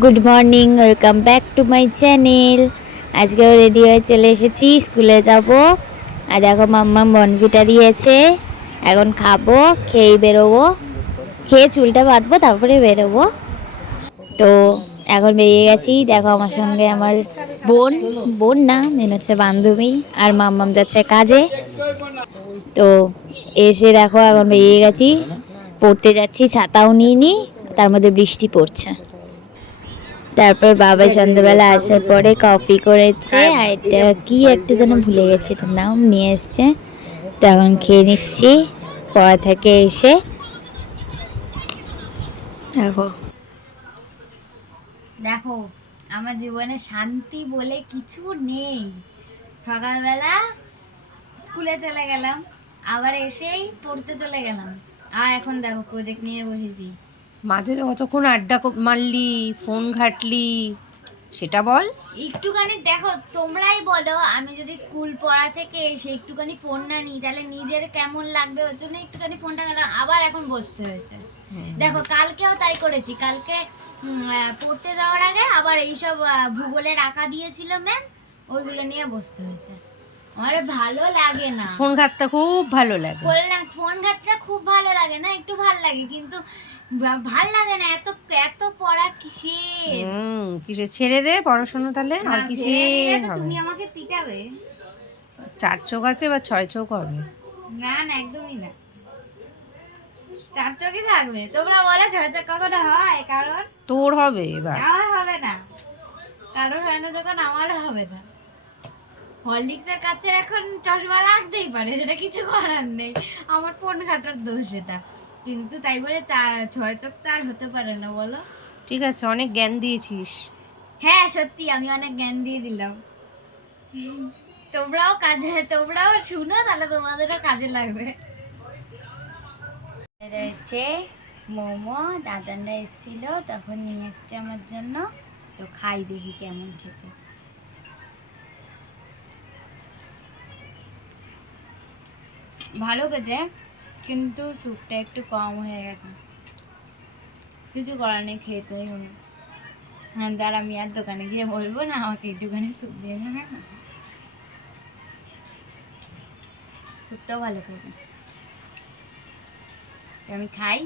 Good morning, welcome back to my channel. আজকেও ready হয়ে চলে এসেছি, স্কুলে যাব। আর দেখো মাম্মা বনভিটা দিয়েছে, এখন খাবো, খেয়ে বেরোবো, খেয়ে চুলটা বাঁধবো তারপরে বেরোবো। তো এখন বেরিয়ে গেছি। দেখো আমার সঙ্গে আমার বোন, বোন না মেন হচ্ছে বান্ধবী, আর মাম্মাম যাচ্ছে কাজে। তো এসে দেখো এখন বেরিয়ে গেছি, পড়তে যাচ্ছি, ছাতাও নিইনি, তার মধ্যে বৃষ্টি পড়ছে। তারপর বাবা সন্ধ্যাবেলা আসার পরে কফি করেছে, আর এটা কি একটা যেন ভুলে গেছি, এটার নাম নিয়ে এসছে। তো এখন খেয়ে নিচ্ছি পড়া থেকে এসে। দেখো দেখো আমার জীবনে শান্তি বলে কিছু নেই। সকালবেলা স্কুলে চলে গেলাম, আবার এসেই পড়তে চলে গেলাম, আর এখন দেখো প্রজেক্ট নিয়ে বসেছি। মাঝে কতক্ষণ আড্ডা মারলি, ফোন ঘাটলি, সেটা বল। একটুখানি দেখো, তোমরাই বলো, আমি যদি স্কুল পড়া থেকে এসে একটুখানি ফোন না নিই তাহলে নিজের কেমন লাগবে, ওর জন্য একটুখানি ফোনটা গেলাম, আবার এখন বসতে হয়েছে। দেখো কালকেও তাই করেছি, কালকে পড়তে যাওয়ার আগে আবার এইসব ভূগোলের আঁকা দিয়েছিল ম্যাম, ওইগুলো নিয়ে বসতে হয়েছে। আমার ভালো লাগে না ফোন ঘাটতে, খুব ভালো লাগে। ফোন ঘাটতে খুব ভালো লাগে না, একটু ভালো লাগে, কিন্তু ভাল লাগে না এত এত পড়া কিসের। কিসে ছেড়ে দে পড়াশোনা, তাহলে আর কিসে তুমি আমাকে পিটাবে। চার চোখ আছে বা ছয় চোখ হবে? না না, একদমই না, চার চোখই থাকবে। তোমরা বলে ছয় চোখ কখনো হয় কারণ? তোর হবে এবার। আমার হবে না, কারণ হয় না যখন আমারও হবে না। হরলিক্সের কাছে এখন চশমা লাগতেই পারে, সেটা কিছু করার নেই, আমার ফোন ঘাটার দোষ সেটা, কিন্তু তাই বলে ছয় চোখ তো আর হতে পারে না বলো। ঠিক আছে, অনেক জ্ঞান দিয়েছিস। হ্যাঁ সত্যি, আমি অনেক জ্ঞান দিয়ে দিলাম। তোমরাও শুনো, তাহলে তোমাদেরও কাজে লাগবে। রয়েছে মোমো, দাদানরা এসেছিল তখন নিয়ে এসছে আমার জন্য, তো খাই দেখি কেমন খেতে। ভালো খেতে, কিন্তু স্যুপটা একটু কম হয়ে গেছে, কিছু করার নেই, খেতেই হলো। হ্যাঁ দাঁড়া, আমি আর দোকানে গিয়ে বলবো না আমাকে একটুখানি স্যুপ দিয়ে যাবে না, স্যুপটাও ভালো খেতে। আমি খাই।